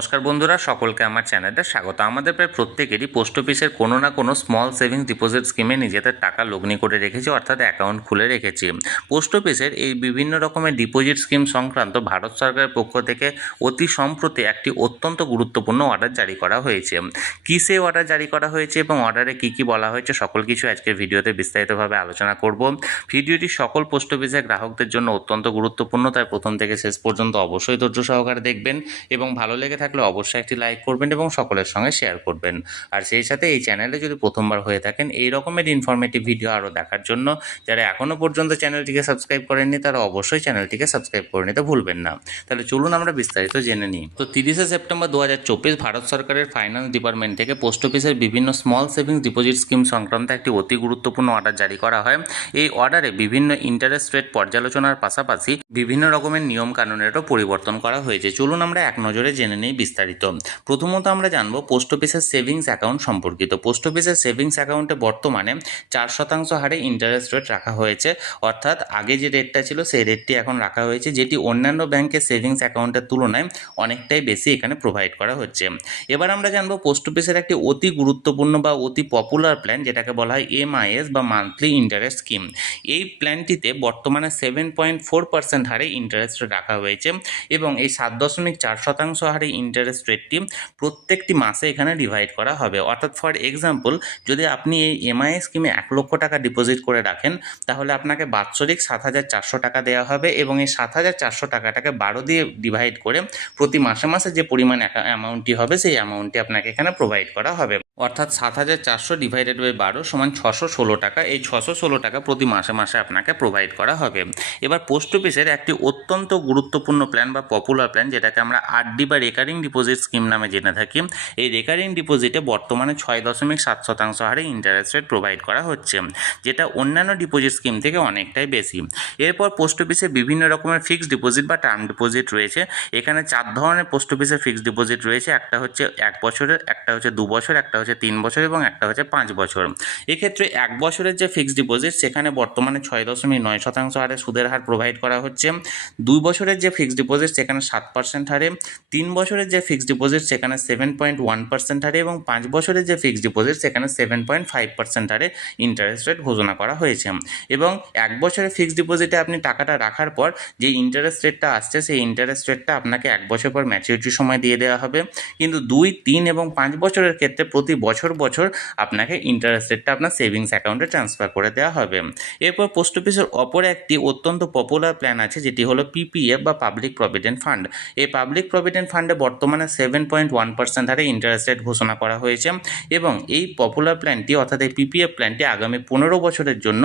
নমস্কার বন্ধুরা, সকলকে আমার চ্যানেলে স্বাগত। আমাদের প্রায় প্রত্যেকেরই পোস্ট অফিসের কোনো না কোনো স্মল সেভিংস ডিপোজিট স্কিমে নিজেদের টাকা লগ্নি করে রেখেছি, অর্থাৎ অ্যাকাউন্ট খুলে রেখেছি। পোস্ট অফিসের এই বিভিন্ন রকমের ডিপোজিট স্কিম সংক্রান্ত ভারত সরকারের পক্ষ থেকে অতি সম্প্রতি একটি অত্যন্ত গুরুত্বপূর্ণ অর্ডার জারি করা হয়েছে। কী সেই অর্ডার জারি করা হয়েছে এবং অর্ডারে কী কী বলা হয়েছে সকল কিছু আজকের ভিডিওতে বিস্তারিতভাবে আলোচনা করব। ভিডিওটি সকল পোস্ট অফিসের গ্রাহকদের জন্য অত্যন্ত গুরুত্বপূর্ণ, তাই প্রথম থেকে শেষ পর্যন্ত অবশ্যই ধৈর্য সহকারে দেখবেন এবং ভালো লেগে থাকলে অবশ্যই একটি লাইক করবেন এবং সকলের সঙ্গে শেয়ার করবেন। আর সেই সাথে এই চ্যানেলে যদি প্রথমবার হয়ে থাকেন এই রকমের ইনফরমেটিভ ভিডিও আরও দেখার জন্য যারা এখনও পর্যন্ত চ্যানেলটিকে সাবস্ক্রাইব করেননি তারা অবশ্যই চ্যানেলটিকে সাবস্ক্রাইব করে নিতে ভুলবেন না। তাহলে চলুন আমরা বিস্তারিত জেনে নিই। তো 30শে সেপ্টেম্বর 2024 ভারত সরকারের ফাইন্যান্স ডিপার্টমেন্ট থেকে পোস্ট অফিসের বিভিন্ন স্মল সেভিংস ডিপোজিট স্কিম সংক্রান্ত একটি অতি গুরুত্বপূর্ণ অর্ডার জারি করা হয়। এই অর্ডারে বিভিন্ন ইন্টারেস্ট রেট পর্যালোচনার পাশাপাশি বিভিন্ন রকমের নিয়ম কানুনেরও পরিবর্তন করা হয়েছে। চলুন আমরা এক নজরে জেনে নিই বিস্তারিত। প্রথমত আমরা জানবো পোস্ট অফিসের সেভিংস অ্যাকাউন্ট সম্পর্কিত। পোস্ট অফিসের সেভিংস অ্যাকাউন্টে বর্তমানে 4% হারে ইন্টারেস্ট রেট রাখা হয়েছে, অর্থাৎ আগে যে রেটটা ছিল সেই রেটটি এখন রাখা হয়েছে, যেটি অন্যান্য ব্যাংকের সেভিংস অ্যাকাউন্টের তুলনায় অনেকটাই বেশি এখানে প্রোভাইড করা হচ্ছে। এবার আমরা জানবো পোস্ট অফিসের একটি অতি গুরুত্বপূর্ণ বা অতি পপুলার প্ল্যান, যেটাকে বলা হয় MIS বা মান্থলি ইন্টারেস্ট স্কিম। এই প্ল্যানটিতে বর্তমানে 7.4% হারে ইন্টারেস্ট রাখা হয়েছে এবং এই 7.4% হারে ইন্টারেস্ট রেটটি প্রত্যেকটি মাসে এখানে ডিভাইড করা হবে। অর্থাৎ ফর এক্সাম্পল, যদি আপনি এই MIS স্কিমে 1 লক্ষ টাকা ডিপোজিট করে রাখেন তাহলে আপনাকে বাৎসরিক 7,400 টাকা দেওয়া হবে এবং এই 7,400 টাকাটাকে 12 দিয়ে ডিভাইড করে প্রতি মাসে মাসে যে পরিমাণ অ্যামাউন্টটি হবে সেই অ্যামাউন্টটি আপনাকে এখানে প্রোভাইড করা হবে। অর্থাৎ 7,400 ডিভাইডেড বাই 12 সমান 616 টাকা। এই 616 টাকা প্রতি মাসে মাসে আপনাকে প্রোভাইড করা হবে। এবার পোস্ট অফিসের একটি অত্যন্ত গুরুত্বপূর্ণ প্ল্যান বা পপুলার প্ল্যান, যেটাকে আমরা RD বা রেকারিং ডিপোজিট স্কিম নামে জেনে থাকি। এই রেকারিং ডিপোজিটে বর্তমানে 6.7% হারে ইন্টারেস্ট রেট প্রোভাইড করা হচ্ছে, যেটা অন্যান্য ডিপোজিট স্কিম থেকে অনেকটাই বেশি। এরপর পোস্ট অফিসে বিভিন্ন রকমের ফিক্সড ডিপোজিট বা টার্ম ডিপোজিট রয়েছে। এখানে 4 ধরনের পোস্ট অফিসের ফিক্সড ডিপোজিট রয়েছে। একটা হচ্ছে 1 বছরের, একটা হচ্ছে 2 বছর, একটা হচ্ছে 3 বছর এবং একটা হচ্ছে 5 বছর। এক্ষেত্রে 1 বছরের যে ফিক্সড ডিপোজিট সেখানে বর্তমানে 6.9% হারে সুদের হার প্রোভাইড করা হচ্ছে। 2 বছরের যে ফিক্সড ডিপোজিট সেখানে 7% হারে, 3 বছরের যে ফিক্সড ডিপোজিট সেখানে 7.1% হারে এবং 5 বছরের যে ফিক্সড ডিপোজিট সেখানে 7.5% হারে ইন্টারেস্ট রেট ঘোষণা করা হয়েছে। এবং 1 বছরের ফিক্সড ডিপোজিটে আপনি টাকাটা রাখার পর যে ইন্টারেস্ট রেটটা আসছে সেই ইন্টারেস্ট রেটটা আপনাকে 1 বছর পর ম্যাচুরিটির সময় দিয়ে দেওয়া হবে। কিন্তু 2, 3 এবং 5 বছরের ক্ষেত্রে প্রতি বছর বছর আপনাকে ইন্টারেস্ট রেটটা আপনার সেভিংস অ্যাকাউন্টে ট্রান্সফার করে দেওয়া হবে। এরপর পোস্ট অফিসের অপর একটি অত্যন্ত পপুলার প্ল্যান আছে, যেটি হলো PPF বা পাবলিক প্রভিডেন্ট ফান্ড। এই পাবলিক প্রভিডেন্ট ফান্ডে বর্তমানে 7.1% হারে ইন্টারেস্ট রেট ঘোষণা করা হয়েছে এবং এই পপুলার প্ল্যানটি অর্থাৎ এই PPF প্ল্যানটি আগামী 15 বছরের জন্য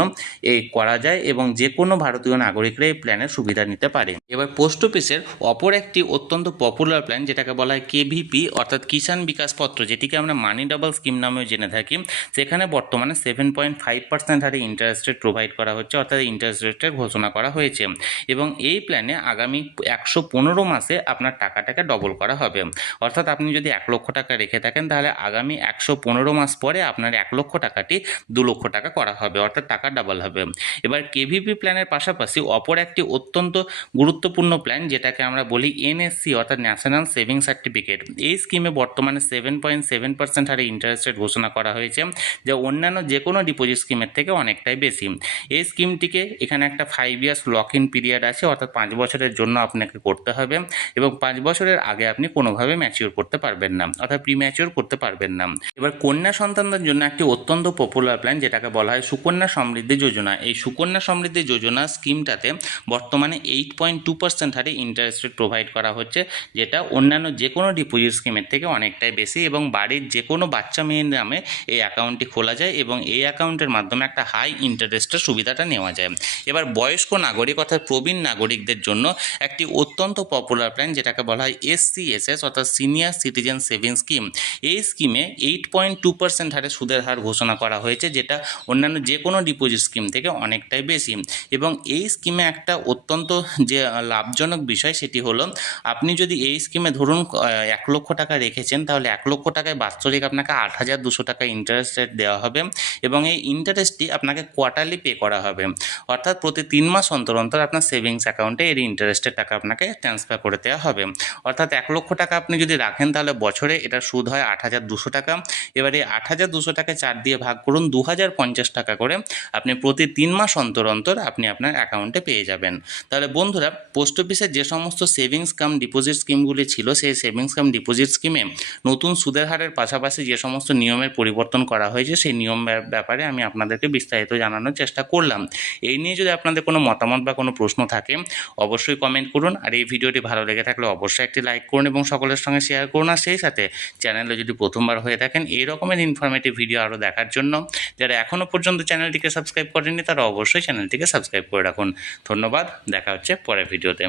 এই করা যায় এবং যে কোনো ভারতীয় নাগরিকরা এই প্ল্যানের সুবিধা নিতে পারে। এবার পোস্ট অফিসের অপর একটি অত্যন্ত পপুলার প্ল্যান, যেটাকে বলা হয় KVP অর্থাৎ কিষাণ বিকাশ পত্র, যেটিকে আমরা মানি ডাবল স্কিম নামেও জেনে থাকি। সেখানে বর্তমানে 7.5% হারে ইন্টারেস্ট রেট প্রোভাইড করা হচ্ছে, অর্থাৎ ইন্টারেস্ট রেটের ঘোষণা করা হয়েছে এবং এই প্ল্যানে আগামী 115 মাসে আপনার টাকাটাকে ডবল করা হবে। অর্থাৎ আপনি যদি 1 লক্ষ টাকা রেখে থাকেন তাহলে আগামী 115 মাস পরে আপনার 1 লক্ষ টাকাটি 2 লক্ষ টাকা করা হবে, অর্থাৎ টাকা ডাবল হবে। এবার KVP প্ল্যানের পাশাপাশি অপর একটি অত্যন্ত গুরুত্বপূর্ণ প্ল্যান, যেটাকে আমরা বলি NSC অর্থাৎ ন্যাশনাল সেভিং সার্টিফিকেট। এই স্কিমে বর্তমানে 7.7% হারে ইন্টারেস্ট রেট ঘোষণা করা হয়েছে, যা অন্যান্য যে কোনো ডিপোজিট স্কিমের থেকে অনেকটাই বেশি। এই স্কিমটিকে এখানে একটা 5 ইয়ার্স লক ইন পিরিয়ড আছে, অর্থাৎ 5 বছরের জন্য আপনাকে করতে হবে এবং 5 বছরের আগে আপনি কোনোভাবে ম্যাচিওর করতে পারবেন না, অর্থাৎ প্রিম্যাচিওর করতে পারবেন না। এবার কন্যা সন্তানদের জন্য একটি অত্যন্ত পপুলার প্ল্যান, যেটাকে বলা হয় সুকন্যা সমৃদ্ধি যোজনা। এই সুকন্যা সমৃদ্ধি যোজনা স্কিমটাতে বর্তমানে 8.2% হারে ইন্টারেস্ট রেট প্রোভাইড করা হচ্ছে, যেটা অন্যান্য যে কোনো ডিপোজিট স্কিমের থেকে অনেকটাই বেশি এবং বাড়ির যে কোনো বাচ্চা মেয়ের নামে এই অ্যাকাউন্টটি খোলা যায় এবং এই অ্যাকাউন্টের মাধ্যমে একটা হাই ইন্টারেস্টের সুবিধাটা নেওয়া যায়। এবার বয়স্ক নাগরিক অর্থাৎ প্রবীণ নাগরিকদের জন্য একটি অত্যন্ত পপুলার প্ল্যান, যেটাকে বলা হয় SCSS অর্থাৎ সিনিয়র সিটিজেন সেভিংস স্কিম। এই স্কিমে 8.2% হারে সুদের হার ঘোষণা করা হয়েছে, যেটা অন্যান্য যে কোনো ডিপোজিট স্কিম থেকে অনেকটাই বেশি এবং এই স্কিমে একটা অত্যন্ত যে লাভজনক বিষয় সেটি হলো আপনি যদি এই স্কিমে ধরুন 1 লক্ষ টাকা রেখেছেন তাহলে 1 লক্ষ টাকায় বাৎসরিক আপনাকে আপনাকে 8,200 টাকা ইন্টারেস্ট রেট দেওয়া হবে এবং এই ইন্টারেস্টটি আপনাকে কোয়ার্টারলি পে করা হবে, অর্থাৎ প্রতি 3 মাস অন্তর অন্তর আপনার সেভিংস অ্যাকাউন্টে এর ইন্টারেস্টের টাকা আপনাকে ট্রান্সফার করে দেওয়া হবে। অর্থাৎ 1 লক্ষ টাকা আপনি যদি রাখেন তাহলে বছরে এটার সুদ হয় 8,200 টাকা। এবারে 8,200 টাকা 4 দিয়ে ভাগ করুন, 2,050 টাকা করে আপনি প্রতি 3 মাস অন্তর অন্তর আপনি আপনার অ্যাকাউন্টে পেয়ে যাবেন। তাহলে বন্ধুরা, পোস্ট অফিসের যে সমস্ত সেভিংস কাম ডিপোজিট স্কিমগুলি ছিল, সেই সেভিংস কাম ডিপোজিট স্কিমে নতুন সুদের হারের পাশাপাশি যে সমস্ত নিয়মের পরিবর্তন করা হয়েছে সেই নিয়ম ব্যাপারে আমি আপনাদেরকে বিস্তারিত জানানোর চেষ্টা করলাম। এই নিয়ে যদি আপনাদের কোনো মতামত বা কোনো প্রশ্ন থাকে অবশ্যই কমেন্ট করুন, আর এই ভিডিওটি ভালো লেগে থাকলে অবশ্যই একটি লাইক করুন এবং সকলের সঙ্গে শেয়ার করুন। আর সেই সাথে চ্যানেলে যদি প্রথমবার হয়ে থাকেন এই রকমের ইনফরমেটিভ ভিডিও আরও দেখার জন্য যারা এখনও পর্যন্ত চ্যানেলটিকে সাবস্ক্রাইব করেননি তারা অবশ্যই চ্যানেলটিকে সাবস্ক্রাইব করে রাখুন। ধন্যবাদ, দেখা হচ্ছে পরের ভিডিওতে।